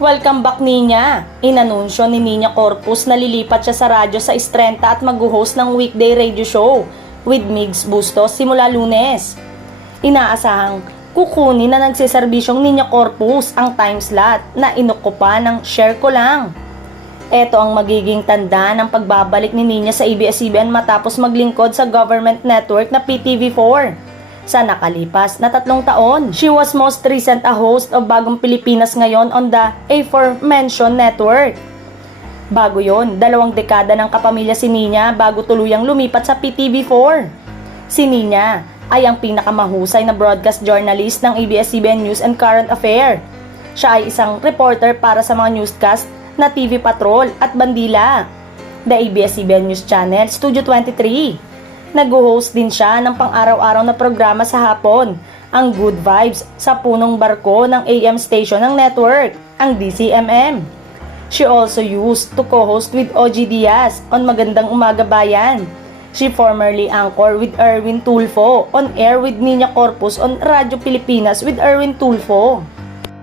Welcome back Ninya! Inanunsyo ni Ninya Corpus na lilipat siya sa radyo sa Istrenta at mag-host ng weekday radio show with Migs Bustos simula Lunes. Inaasahang kukunin na nagsiserbisyong Ninya Corpus ang time slot na inukupa ng Share Ko Lang. Ito ang magiging tanda ng pagbabalik ni Ninya sa ABS-CBN matapos maglingkod sa government network na PTV4. Sa nakalipas na 3 taon, she was most recent a host of Bagong Pilipinas ngayon on the aforementioned network. Bago yon, 2 dekada ng kapamilya si Ninya bago tuluyang lumipat sa PTV4. Si Ninya ay ang pinakamahusay na broadcast journalist ng ABS-CBN News and Current Affair. Siya ay isang reporter para sa mga newscast na TV Patrol at Bandila, the ABS-CBN News Channel, Studio 23. Nag-host din siya ng pang-araw-araw na programa sa hapon, ang Good Vibes sa punong barko ng AM station ng network, ang DCMM. She also used to co-host with OG Diaz on Magandang Umaga Bayan. She formerly anchored with Erwin Tulfo on air with Ninya Corpus on Radyo Pilipinas with Erwin Tulfo.